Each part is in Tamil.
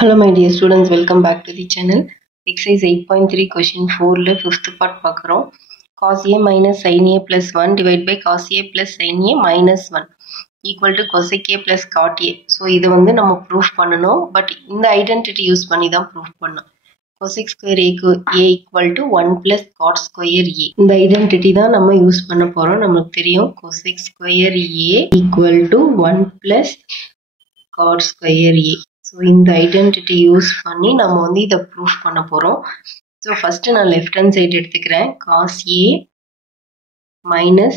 Hello my dear students, welcome back to the channel. Exercise 8.3 question 4 ல 5th part பார்க்குறோம். cos a minus sin a plus 1 divided by cos a plus sin a minus 1 equal to cosec a plus cot a. So இது வந்து நம்ம proof பண்ணணும், but இந்த identity யூஸ் பண்ணி தான் proof பண்ணணும். cosec square a equal to 1 plus cot square a. இந்த identity தான் நம்ம யூஸ் பண்ண போறோம். நமக்கு தெரியும் cosec square a equal to 1 plus cot square a. So இந்த identity யூஸ் பண்ணி நம்ம வந்து இதை proof பண்ண போறோம். So first நான் left hand side எடுத்துக்கிறேன். cos a minus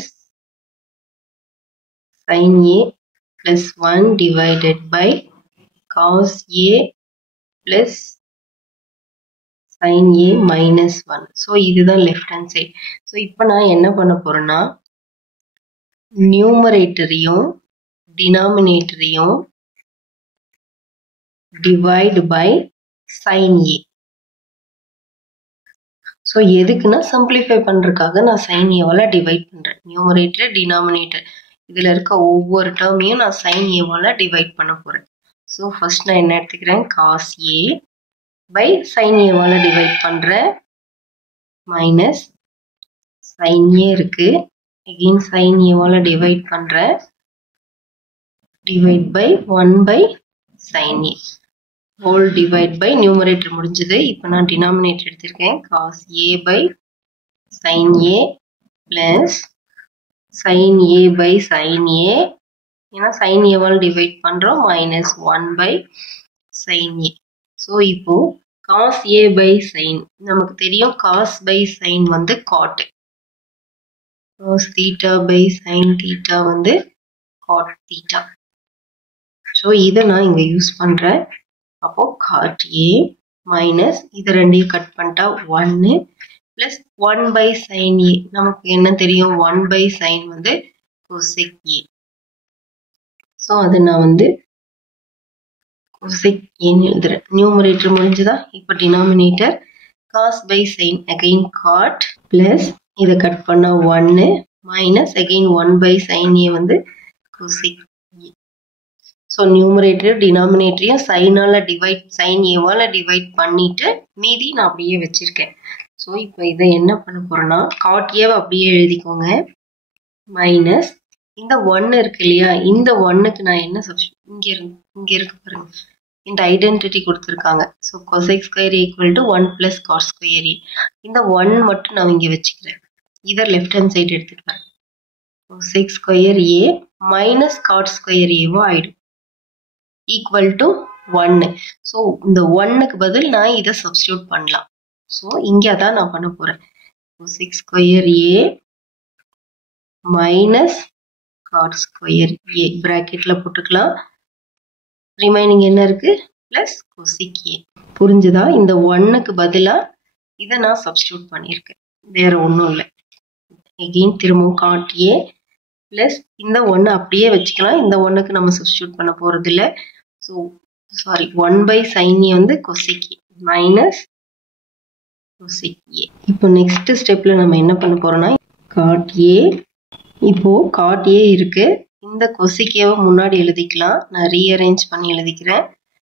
sin a plus 1 divided by cos a plus sin a minus 1. So இதுதான் left hand side. So இப்போ நான் என்ன பண்ண போறேன்னா numeratorையும் denominatorையும் divide by sin a. So எதுக்குன்னா simplify பண்றதுக்காக நான் sin a வால divide பண்றேன். numerator denominator இதுல இருக்க ஒவ்வொரு டேர்மையும் நான் sin a வால divide பண்ண போறேன். So first நான் என்ன எடுத்துக்கிறேன் cos a by sin a வால divide பண்றேன் minus sin a இருக்கு again sin a வால divide பண்றேன் divide by 1 by sin a whole divide by numerator முடிஞ்சது. இப்போ நான் denominator எடுத்திருக்கேன் cos a by sin a plus sin a by sin a ஏன்னா sin a வால் divide பண்றோம் minus 1 by sin a. So இப்போ cos a by sin நமக்கு தெரியும் cos by sin வந்து cot. cos theta by sin theta வந்து cot theta. So இதை நான் இங்க யூஸ் பண்றேன். அப்போ cot a minus இது ரெண்டையும் கட் பண்ணிட்டா 1 plus 1 by sin a நமக்கு என்ன தெரியும் 1 by sin வந்து cosec a. So அது நான் வந்து cosec a ன்னு எழுதுறேன். numerator முடிஞ்சதா? இப்போ denominator cos by sin again cot plus இதை கட் பண்ணா 1 minus again 1 by sin a வந்து cosec a. So numerator denominator sin ஆல divide sin a வால divide பண்ணிட்டு மீதி நான் அப்படியே வச்சிருக்கேன். So இப்போ இதை என்ன பண்ண போறேன்னா cot a அப்படியே எழுதிக்கோங்க minus இந்த 1 இருக்கு இல்லையா இந்த 1க்கு நான் என்ன சப்ஸ்டிட்யூட் இங்க இருக்கு பாருங்க இந்த ஐடென்டிட்டி கொடுத்திருக்காங்க. So cosec square equal to 1 plus cot square a. இந்த 1 மட்டும் நான் இங்க வச்சுக்கிறேன். இத லெஃப்ட் ஹேண்ட் சைடு எடுத்துக்கிறேன். cosec square a minus cot square a ஆயிடும் equal to 1. So இந்த 1க்கு பதில் நான் இதை சப்ஸ்டிட்யூட் பண்ணலாம். So இங்க தான் நான் பண்ண போறேன். cosec square a minus cot square a bracketல போட்டுக்கலாம். ரிமைனிங் என்ன இருக்கு plus cosec a. புரிஞ்சுதா? இந்த 1க்கு பதிலா இதை நான் சப்ஸ்டிட்யூட் பண்ணியிருக்கேன். வேற ஒண்ணும் இல்லை. again திரும்பவும் cot a plus இந்த 1 அப்படியே வச்சுக்கலாம். இந்த 1க்கு நம்ம சப்ஸ்டிட்யூட் பண்ண போறது இல்ல. So sorry 1 by sin a வந்து cosec a minus cosec a. இப்போ next ஸ்டெப்ல நம்ம என்ன பண்ண போறோம்னா cot a இப்போ cot a இருக்கு. இந்த cosec a முன்னாடி எழுதிக்கலாம். நான் ரீஅரேஞ்ச் பண்ணி எழுதிக்கிறேன்.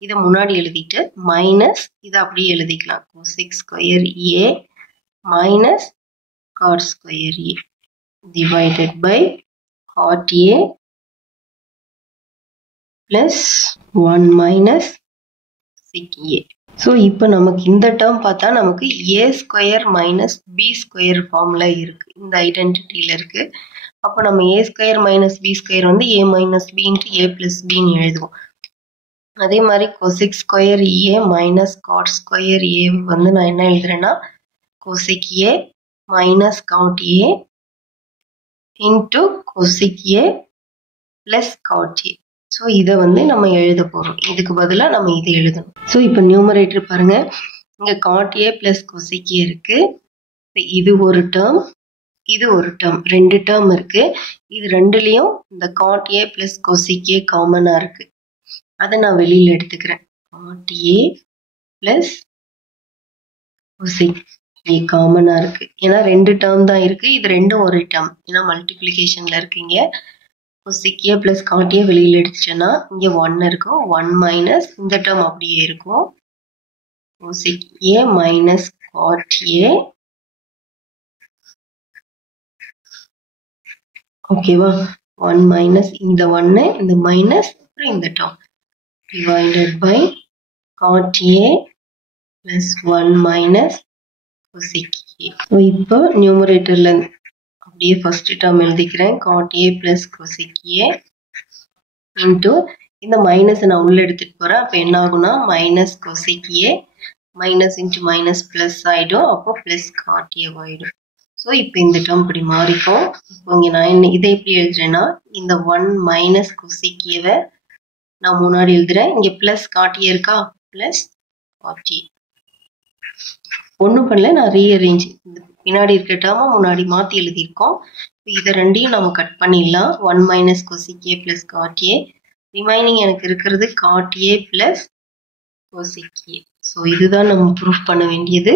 இத முன்னாடி எழுதிட்டு மைனஸ் இத அப்படியே எழுதிக்கலாம். cosec square a minus cot square a divided by cot a plus 1 minus sec a. So இப்போ நமக்கு இந்த டேர்ம் பார்த்தா நமக்கு a square minus b square ஃபார்ம்ல இருக்கு. இந்த ஐடென்டிட்டில இருக்கு. அப்போ நம்ம a square minus b square வந்து a minus b into a plus b ன்னு எழுதுவோம். அதே மாதிரி cosec square a minus cot square a வந்து நான் என்ன எழுதுறேன்னா cosec a minus cot a into cosec a plus cot a. So இதை வந்து நம்ம எழுத போறோம். இதுக்கு பதிலா நம்ம இதை எழுதணும். So இப்போ நியூமரேட்டர் பாருங்க இங்க cot a plus cosec a இருக்கு. இது ஒரு டேர்ம் இது ஒரு டேர்ம் ரெண்டு டேர்ம் இருக்கு. இது ரெண்டுலயும் இந்த cot a plus cosec a காமனா இருக்கு. அதை நான் வெளியில எடுத்துக்கிறேன். cot a plus cosec a காமனா இருக்கு. ஏன்னா ரெண்டு டேர்ம் தான் இருக்கு. இது ரெண்டும் ஒரு டேர்ம். ஏன்னா மல்டிப்ளிகேஷன்ல இருக்கீங்க. கொசிக் ஏ பிளஸ் காட் ஏ வெளியில் எடுத்துட்டேன்னா இங்கே 1 இருக்கும். 1 மைனஸ் இந்த டேர்ம் அப்படியே இருக்கும். Cosec A minus cot A. ஓகேவா? 1 மைனஸ் இந்த 1 இந்த மைனஸ் அப்புறம் இந்த term divided by cot A plus 1 minus cosec A. So இப்போ நியூமரேட்டர்ல அப்படியே ஃபர்ஸ்ட் டேர்ம் எழுதிக்கிறேன். Cot A plus cosec A into இந்த மைனஸ் நான் உள்ள எடுத்துட்டு போறேன். அப்போ என்ன ஆகும்னா minus cosec A minus into minus plus ஆயிடும். அப்போ பிளஸ் காட் ஏ ஆயிடும். ஸோ இப்போ இந்த டேர்ம் இப்படி மாறிக்கும். இப்போ இங்கே நான் இதை எப்படி எழுதுறேன்னா இந்த 1 மைனஸ் கொசிக் ஏவை நான் முன்னாடி எழுதுறேன். இங்கே பிளஸ் காட் ஏ இருக்கா? பிளஸ் காட் ஏ. ஒன்றும் பண்ணல, நான் ரீஅரேஞ்ச் பின்னாடி இருக்க டேர்மை முன்னாடி மாற்றி எழுதியிருக்கோம். இதை ரெண்டையும் நம்ம கட் பண்ணிடலாம். 1 மைனஸ் கொசிக் ஏ பிளஸ் காட் ஏ. ரிமைனிங் எனக்கு இருக்கிறது God A plus cosec A. So இதுதான் நம்ம ப்ரூஃப் பண்ண வேண்டியது.